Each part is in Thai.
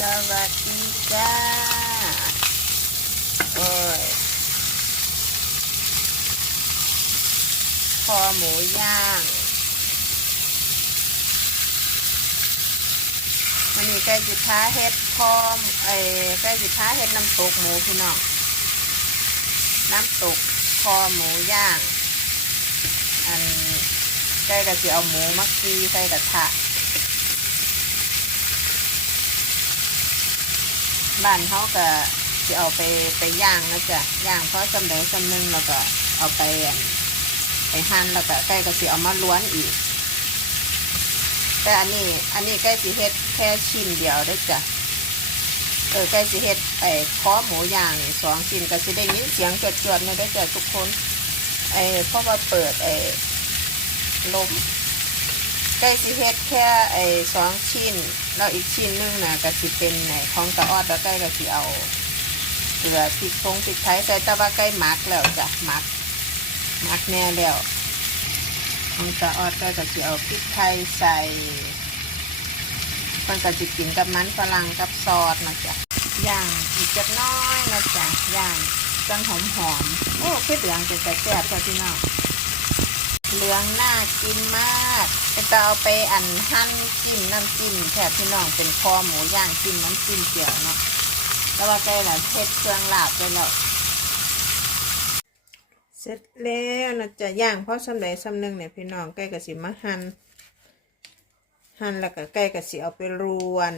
สวัสดีจ้าโอ้ยคอหมูย่างมันนี่ใกล้จุดท้าเฮ็ดพร้อมไอ้ใกล้จุดท้าเฮ็ดน้ำตกหมูพี่น้องน้ำตกคอหมูย่าง อันใกล้กับสิเอาหมูมักซีใส่กระทะ บ้านเขาก็จะเอาไปไปย่างนะจ๊ะย่างเพราะสำเร็จำนึงแล้วก็เอาไปไปหั่นแล้วก็ใกล้ก็สิเอามาล้วนอีก แต่อันนี้อันนี้ใกล้สิเฮ็ดแค่ชิ้นเดียวได้จ้ะเออใกล้สิเฮ็ดไอ้คอหมูย่างสองชิ้นก็สิได้ยินเสียงจวดๆเนี่ยได้จ้ะทุกคนไอ้เพราะว่าเปิดไอ้ลม ใกล้สิเฮ็ดแค่ไอ้สองชิ้น แล้วอีกชิ้นหนึงนะก็สิเป็นไอ้ของตะออดแล้วใกล้ก็สิเอาเกลือพริกพงพริกไทยใส่แตะว่าใกล้หมักแล้วจ้ะหมักหมักแน่แล้วของตะออดใกล้ก็สิเอาพริกไทยใส่มันก็สิกินกับมันฝรั่งกับซอสนะจ๊ะย่างอีกจักน้อยนะจ๊ะย่างจังหอมหอมโอ้คือเหลืองเป็นแต่แซ่บค่ะพี่น้องเหลืองน่ากินมาก จะเอาไปอันหั่นจิ้มน้ำจิ้มแถบพี่น้องเป็นคอหมูย่างจิ้มน้ำจิ้มเกี่ยวเนาะแล้วว่าใกล้ละเทศเครื่องลาบไปแล้วเสร็จแล้วนะจะย่างเพราะสำเร็จสำนึงเนี่ยพี่น้องใกล้กับสิมาหั่นหั่นแล้วก็ใกล้กับสิเอาไปรวน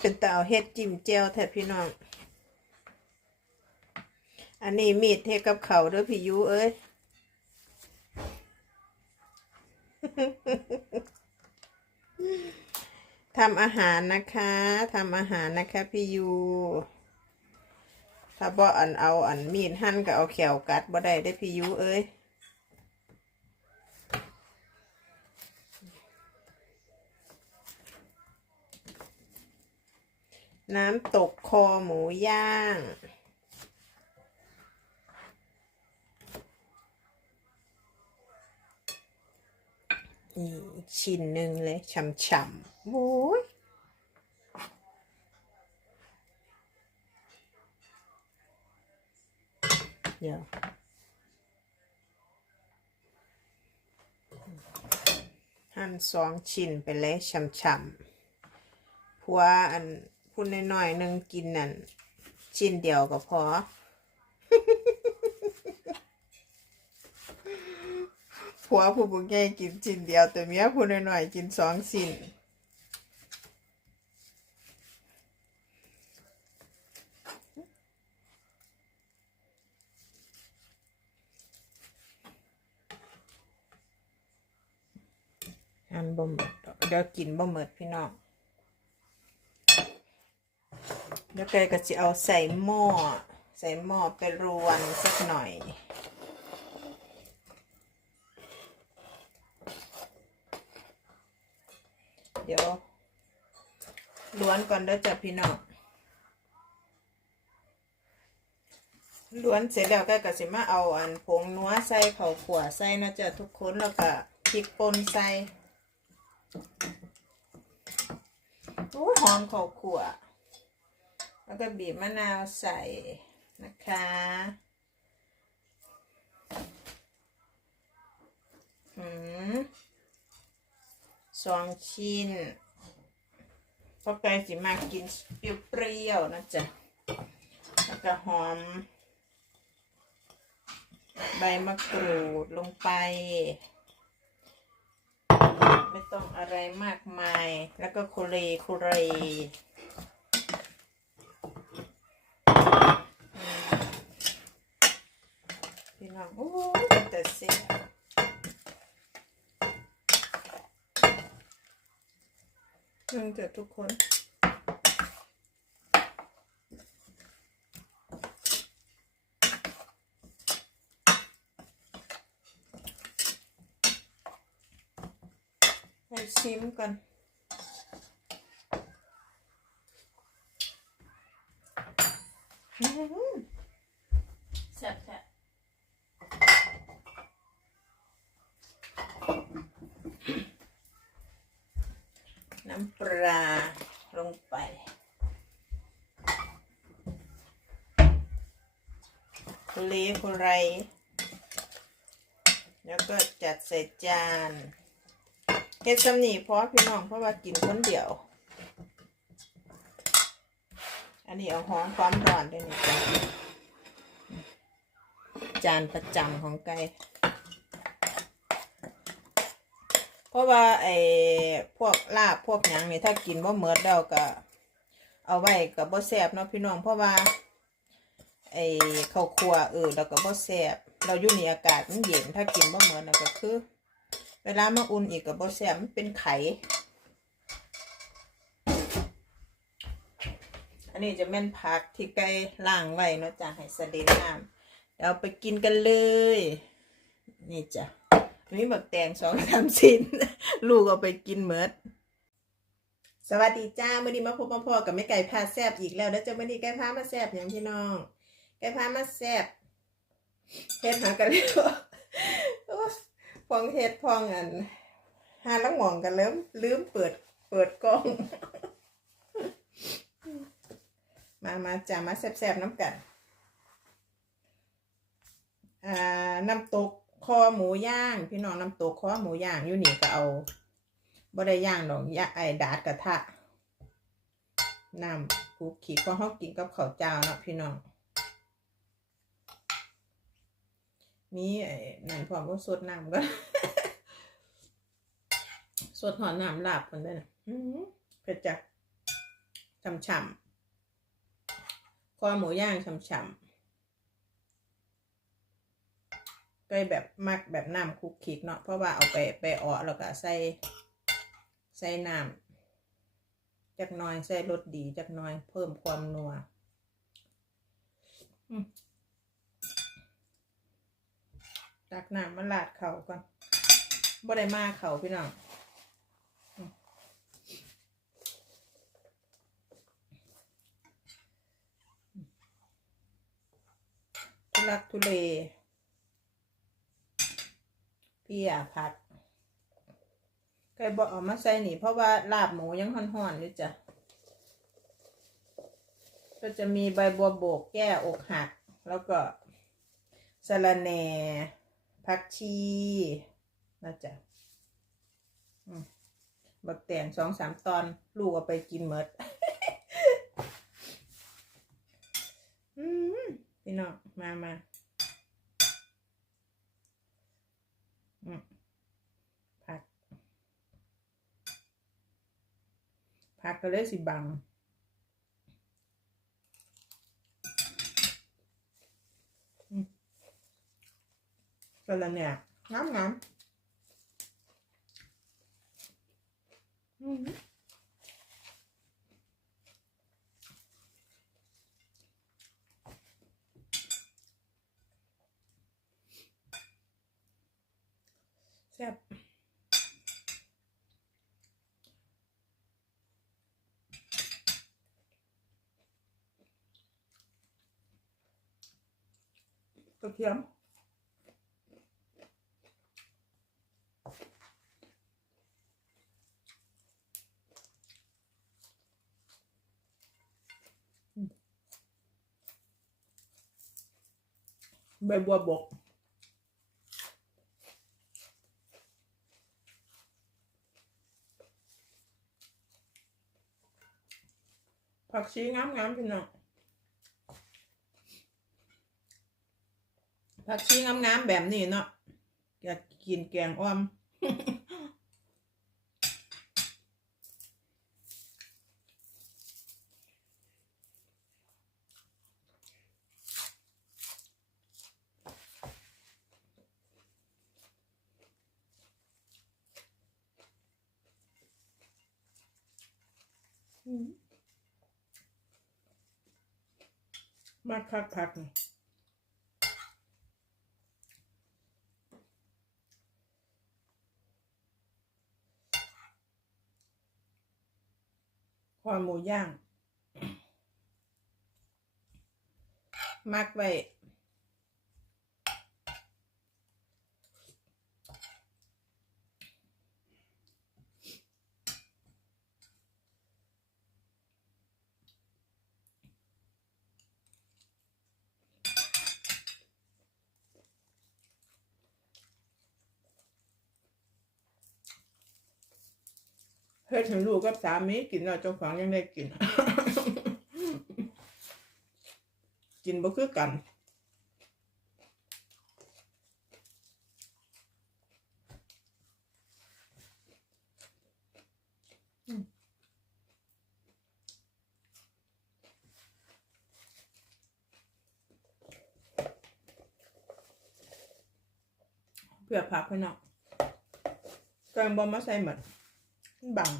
เป็นตาเอาเฮ็ดจิ้มเจียวแทบพี่น้อง อันนี้มีดเทกับเขาด้อพี่ยูเอ้ย ทำอาหารนะคะ ทำอาหารนะคะพี่ยูถ้าบ่อันเอาอันมีดหั่นก็เอาแขวกัดบ่ได้ได้พี่ยูเอ้ยน้ำตกคอหมูย่าง นี่ชิ้นหนึ่งเลยฉ่ำๆโอ้ยเดี๋ยวหั่นสองชิ้นไปเลยฉ่ำๆผัวอันพูดน้อยๆหนึ่งกินนั่นชิ้นเดียวก็พอ ผัวผู้บุกใหญ่กินชิ้นเดียว แต่เมียผู้น้อยๆกินสองชิ้นอันบ่หมดดเดี๋ยวกินบ่หมดพี่น้องเดี๋ยวแกก็จะเอาใส่หม้อ ใส่หม้อไปรวนสักหน่อย เดี๋ยวล้วน ก่อนเด้อจ้ะพี่น้องล้วนเสร็จแล้วก็ก็สิมาเอาอันผงนัวใส่ข้าวขั่วใส่นะจ๊ะทุกคนแล้วก็พริกป่นใส่โอ้หอมข้าวขั่วแล้วก็บีบมะนาวใส่นะคะหืมสองชิ้น พราะไก่สิมากินเปรี้ยวๆนะจ๊ะแล้วก็หอม ใบมะกรูดลงไป ไม่ต้องอะไรมากมาย แล้วก็โคเลโคเรพี่น้องโอ้แต่เสียนึง เถอะทุกคนให้ชิมกันแซ่บแซ่บำปลาลงไป คุเลคุไร แล้วก็จัดใส่จานเฮ็ดสำนีเพราะพี่น้องเพราะว่ากินคนเดียว อันนี้เอาห้องความร้อนด้วยนี่จ้ะจานประจำของไก่เพราะว่าไอ้พวกลาบพวกหยังนี่ถ้ากินบ่าเมิดแล้วก็ เอาไว้กับบ่แซบเนาะพี่น้องเพราะว่า ไอ้ข้าวคั่วเออแล้วก็บ่แซ่บเราอยู่ในอากาศมันเย็นถ้ากินบ่เหมิดแล้วก็คือ เวลามาอุ่นอีกก็บ่แซ่บมันเป็นไข่อันนี้จะแม่นผักที่ไก่ล่างไว้เนาะจ้ะให้เสด็จน้ำเดี๋ยวเอาไปกินกันเลย นี่จ้ะมีหมึกแตงสองสามชิ้น ลูกเอาไปกินเมิดสวัสดีจ้ามื่อนี้มาพบมาพอกับแม่ไก่พาแซบอีกแล้วแล้วจะมื่อนี้ไก่พามาแซบอย่างพี่น้อง ไก่พามาแซบเฮ็ดหากันแล้วพองเฮ็ดพองอันหาลังหมองกันเริ่มลืมเปิดเปิดกล้อง มามาจ้ามาแซบๆน้ำกันอ่าน้ำตกคอหมูย่าง พี่น้องน้ำตกคอหมูย่างอยู่นี่ก็เอาบ่ได้ย่างดอกย่าไอ้ดาดกระทะน้ำผูกขีดเพราะเขากินกับข้าวเจ้าเนาะพี่น้อง มีไอ้นั่นพร้อมก็สดน้ำก็สดหอนน้ำหลาบกันด้วยนะเผ็ดจัดฉ่ำๆคอหมูย่างฉ่ำๆก็แบบมักแบบน้ำคุกคิกเนาะเพราะว่าเอาไปไปเออแล้วก็ใส่ใส่น้ำจักน้อยใส่รสดีจักน้อยเพิ่มความนัวอืม ตักน้ำมาลาดเข่าก่อนบ่ได้มาเข่าพี่น้องทุลักทุเลพี่อยาผัดไก่บอกเอามาใส่หนีเพราะว่าลาบหมูยังห่อนๆอยู่จ้ะ ก็จะมีใบบัวโบกแก้อกหัก แล้วก็สะระแหน่ ผักชีนะจ๊ะบักแตงสองสามตอนลูกเอาไปกินหมดอืมพี่น้องมามาผักผักก็เลยสิบัง ก็แล้วเนี่ยงามงามอืมแซ่บกระเทียม ใบบัวบก ผักชีงามๆพี่น้องผักชีงามๆแบบนี้เนาะอยากกินแกงอ้อม มาก คักพักนี่คอหมูย่าง มักไว้ เฮ็ดให้ลูกกับสามีกินแล้วเจ้าของยังได้กิน กินบ่คือกันเพื่อผักให้เนาะแกงบอมมาใส่หมด มันบัง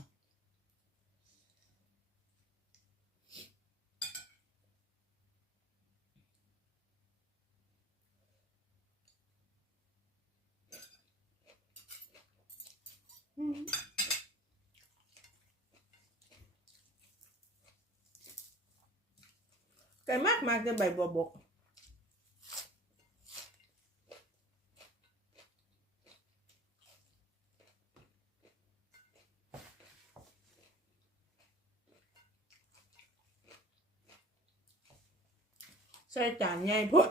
ไก่มากมากจะ ใส่จานใหญ่พด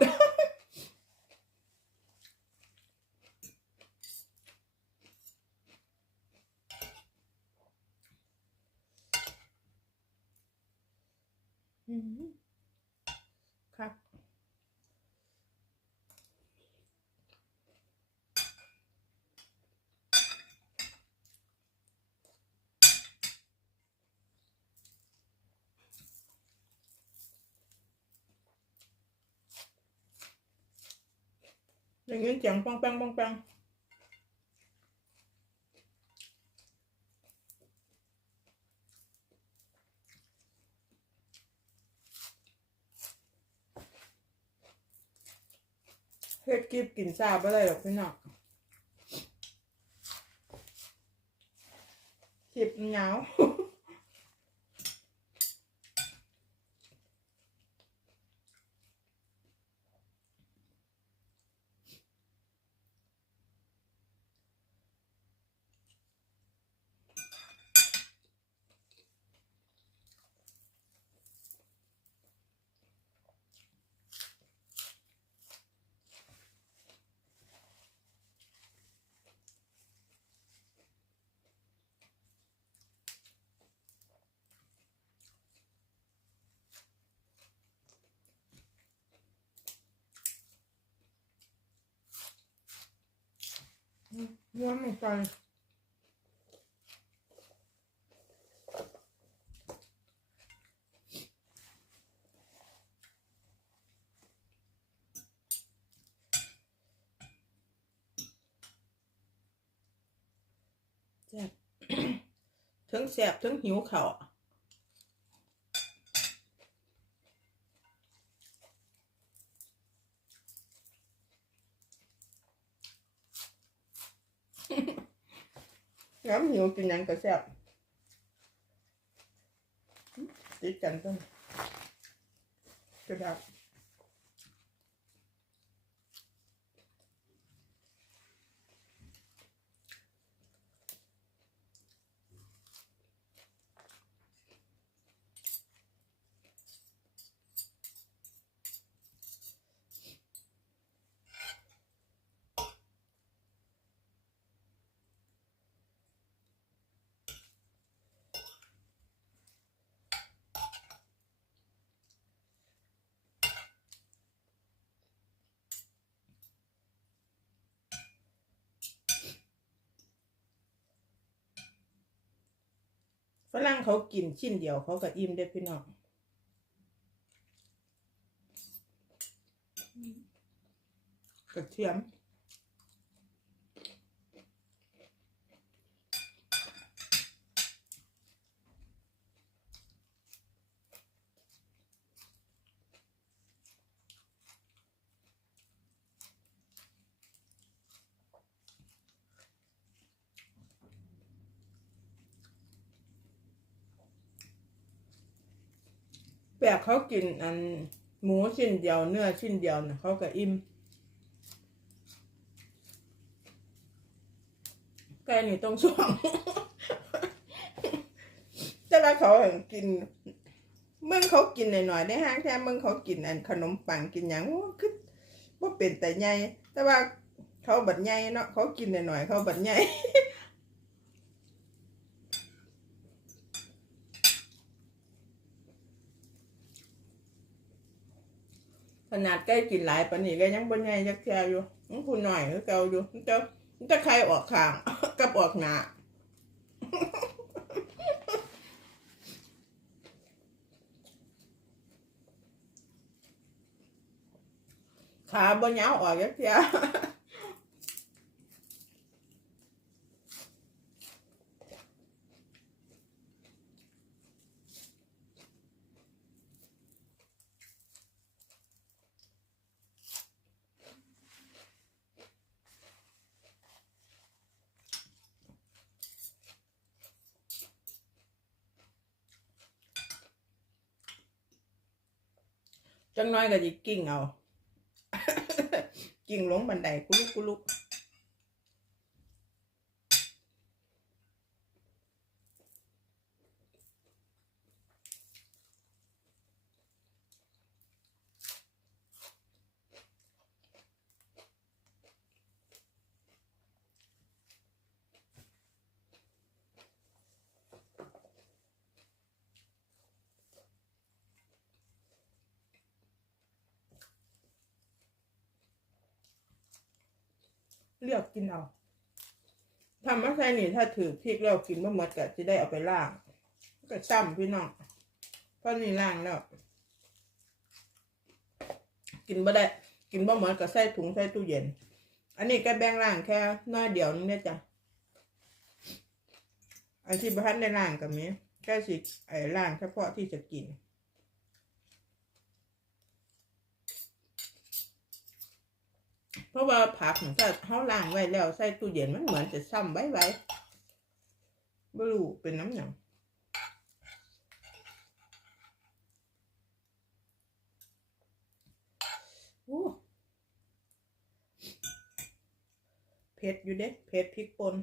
อืมครับ อย่างนี้เสียงปังปังปังปังเฮ็ดกิบกินซาบ่ได้หรอกพี่น้องคลิปมันยาว ม้วนลงไปแซ่บทั้งแสบทั้งหิวเขาว น้ำหิวกินยังก็แซ่บติดกันต้นกระดาษ ฝรั่งเขากินชิ้นเดียวเขาก็อิ่มได้พี่น้องกระเทียม แปลกเขากินอันหมูชิ้นเดียวเนื้อชิ้นเดียวนะเขาก็อิ่มไก่นี่ต้องช่วงแต่ว่าเขาเห็นกินเมื่อเขากินหน่อยๆในห้างแท้เมื่อเขากินอันขนมปังกินอย่างโอ้คือว่าเป็นแต่ใหญ่แต่ว่าเขาบัดใหญ่เนาะเขากินหน่อยๆเขาบัดใหญ่ ขนาดใกล้กินหลายปานนี้ก็ยังบนใหญ่จักเที่อยู่มันผู้น้อยก็เก่าอยู่มันจะมันจะใครออกข้างกับออกหนาขาบนยาวออกยักเที่ จังน้อยก็จะกิ่งเอา กิ่งลงบันไดกุลุกกุลุก ลือกกินเอาทำมาใส่นี่ถ้าถือพริกแล้วกินบ่หมดก็จะได้เอาไปล่างก็ซ้ำพี่น้องเพราะนี่ล่างแล้ว กินบ่ได้ กินบ่หมดก็ใส่ถุงใส่ตู้เย็น อันนี้ก็แบ่งล่างแค่น้อยเดียวนึงเนี่ยจ้ะอันที่บ้านได้ล่างกับนี้แค่สิไอ้ล่างเฉพาะที่จะกิน เพราะว่าผักน่ะถ้าเขาล้างไว้แล้วใส่ตู้เย็นมันเหมือนจะซ้ำไว้ไว้บลูเป็นน้ำหนังโอ้เผ็ดอยู่เด็กเผ็ดพริกป่น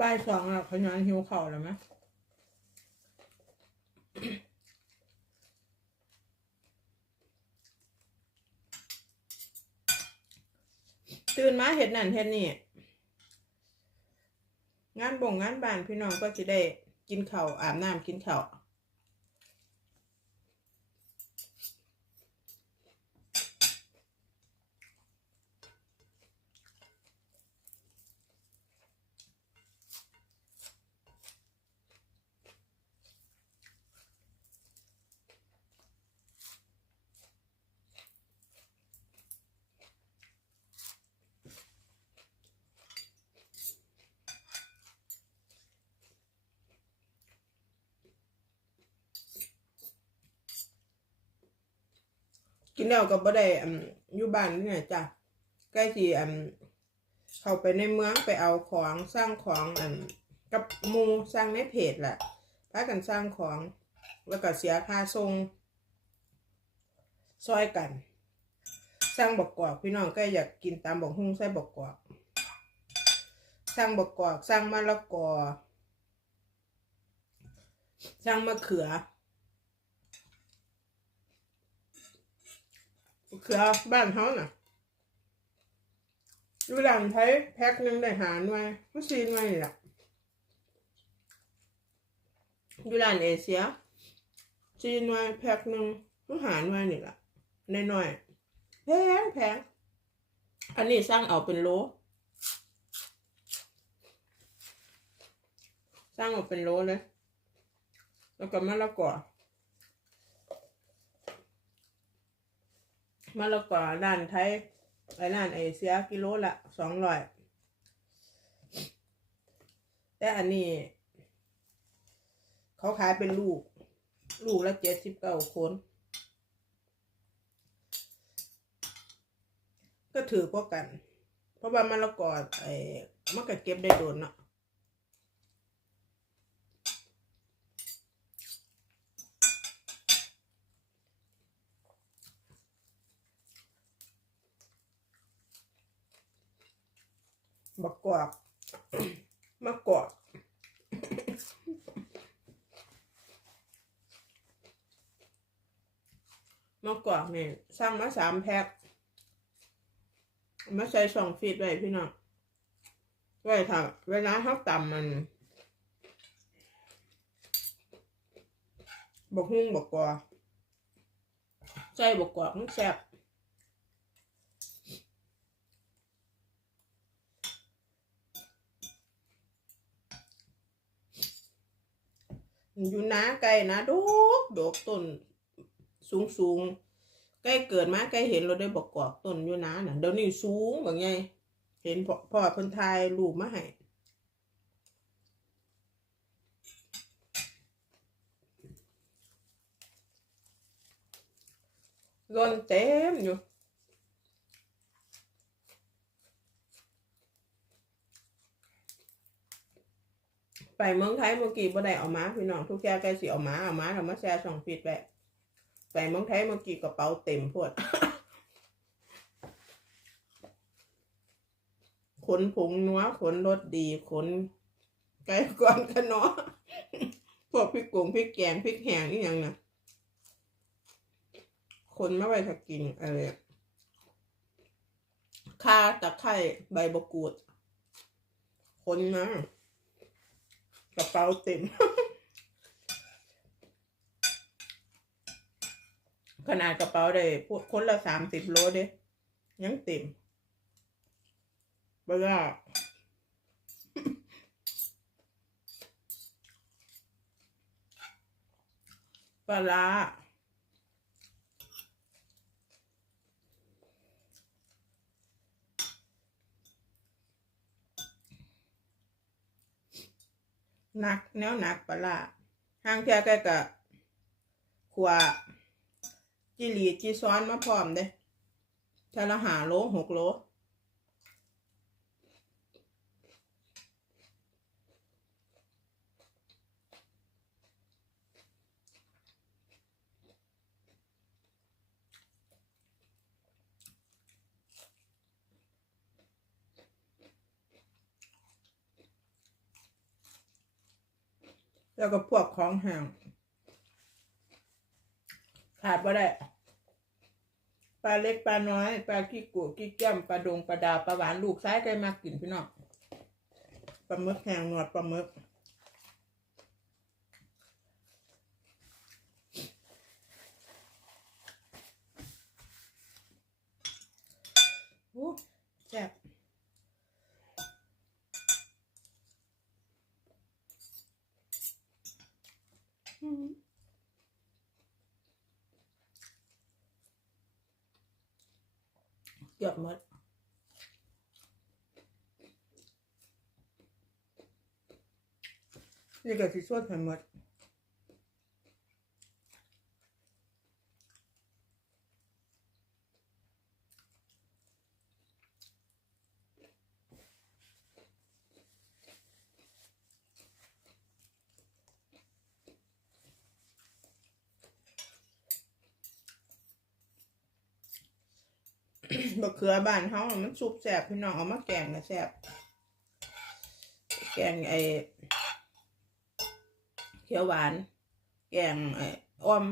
บ่ายสองอะเขานอนหิวเข่าแล้วไหมตื่นมาเห็ดนั่นเห็ดนี่ งานบ่งงานบ้านพี่น้องก็จะได้กินข้าวอาบน้ำกินข้าว กินแล้วก็บ่ได้อยู่บ้านนี่นะจ้ะใกล้ที่อืมเข้าไปในเมืองไปเอาของสร้างของอันกับมูสร้างในเพจแหละพากันสร้างของแล้วก็เสียค่าทรงซอยกัน สร้างบกกอกพี่น้องก็อยากกินตามบอกหุ้งใส่บกกอกสร้างบกกอกสร้างมะละกอสร้างมะเขือ คือบ้านเขาน่ะดูหลังใช้แพ็คหนึ่งได้หารไว้ก็ซีนไว้นี่แหละดูหลังเอเชียซีนไว้แพ็คหนึ่งก็หารไว้นี่แหละน้อยๆแพงแพงอันนี้สร้างเอาเป็นโลสร้างเอาเป็นโลเลย แล้วก็มะละกอ มะละกอด้านไทยไอ้ด้านเอเชียกิโลละสองร้อยแต่อันนี้ เขาขายเป็นลูก ลูกละเจ็ดสิบเก้าคน ก็ถือกว่ากัน เพราะว่ามะละกอไอ้มันก็เก็บได้โดนเนาะ บักกอกมะกอกมะกอกนี่ยสร้างมาสามแพ็คมาใส่สองฟีดไว้พี่น้องไว้ถ้าเวลาเขาตำมันบกหุ้งบกกอใส่บกกอกมันแซ่บ อยู่นาไก่นะดกดกต้นสูงสูงใกล้เกิดมาใกล้เห็นเราได้บอกกอกต้นอยู่นาน่ะเดี๋ยวนี้สูงแบบไงเห็นพ่อพ่อเพิ่นทายรูปมาให้ร่นเต็มอยู่ ไปเมืองไทยเมื่อกี้บ่ได้เอามาพี่น้องทุกแก่ใกล้สิเอามาเอามาแล้วมาแชร์ช่องฟีดแบ็กไปเมืองไทยเมื่อกี้กระเป๋าเต็มพวดขนผงนัวขนรสดีขนไก่ก้อนขนอพวกพริกกงพริกแกงพริกแห้งนี่ยังนะคนไม่ไว้ถ้ากินอะไรข่าตะไคร้ใบบกูด คนนะ กระเป๋าเต็ม ขนาดกระเป๋าได้พวกคนละสามสิบโลเด้ยังเต็มเบลาปลา หนักแนวหนักปลาร้าห้างเทียใกล้กับขวจิหลีจีซ้อนมาพร้อมเด้ทะละหาโลหกโล แล้วก็พวกของแห้งขาดไ่ได้ปลาเล็กปลาน้อยปลากี้กุขี้แก้มปลาดงปลาดาปลาหวานลูกซ้ายใกล้มากกินพี่น้องปลาหมึกแห้งหนวดปลาหมึก เกือบหมดนี่ก็สิส่วนทั้งหมดบะ เขือบ้านเขามันซุปแซ่บพี่น้องเอามาแกงก็แซ่บแกงไอ้เขียวหวาน แกงไอ้อ้อม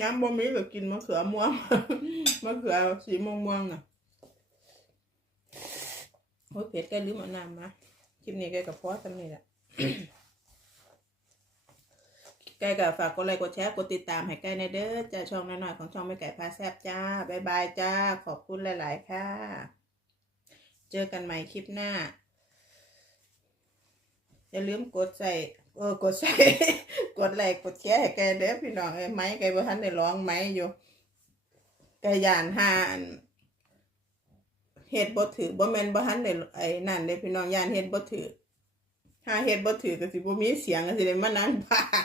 น้ำบ่มีก็กินมะเขือม่วงมะเขือสีม่วงม่วงน่ะโอ้ยเผ็ดแกลืมเอาน้ำมาคลิปนี้แกกับพ่อทำนี่แหละ ก่ก็ฝากกดไลค์กดแชร์กดติดตามให้ไก่ในเด้อจ้าช่องน้อยๆของช่องไม่ไก่พาแซบจ้าบ๊ายบายจ้า ขอบคุณหลาย ๆ ค่ะ เจอกันใหม่คลิปหน้า อย่าลืมกดใส่เออกดใส่กดไลค์กดแชร์ให้แกเด้อพี่น้องไอ้ไม้ไก่บ่ทันได้ร้องไม้อยู่ไก่ยานหานเฮ็ดบ่ถือบ่แม่นบ่ทันได้ไอ้นั่นเด้พี่น้องยานเฮ็ดบ่ถือถ้าเฮ็ดบ่ถือก็สิบ่มีเสียงก็สิได้มานั่งพาก